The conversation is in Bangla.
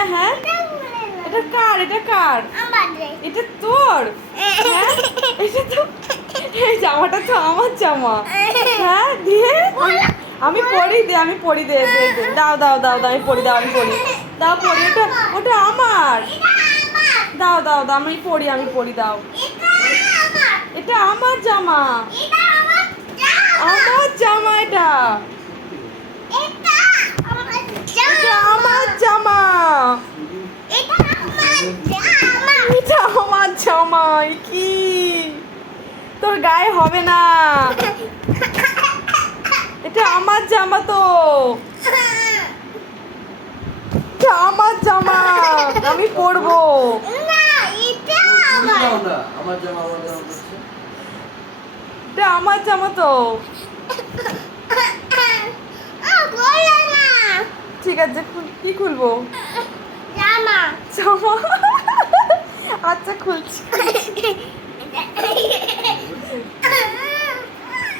হ্যাঁ হ্যাঁ, এটা কার? এটা কার? এটা তোর? হ্যাঁ, এটা তো, এই জামাটা তো আমার জামা। হ্যাঁ, দিয়ে আমি পরি দে, আমি পরি দে, দে দে। দাও দাও দাও দাও, আমি পরি, দাও আমি পরি, দাও পরি। ওটা ওটা আমার। দাও দাও দাও, আমি পরি, আমি পরি, দাও। এটা আমার জামা, আমার জামা এটা, এটা আমার জামা, এটা আমার জামা। কি তোর গায়ে হবে না? এটা আমার জামা তো, এটা আমার জামা, আমি পরবো। এটা আমার জামা তো। ঠিক আছে, কি খুলবো? জামা। আচ্ছা, খুলছি।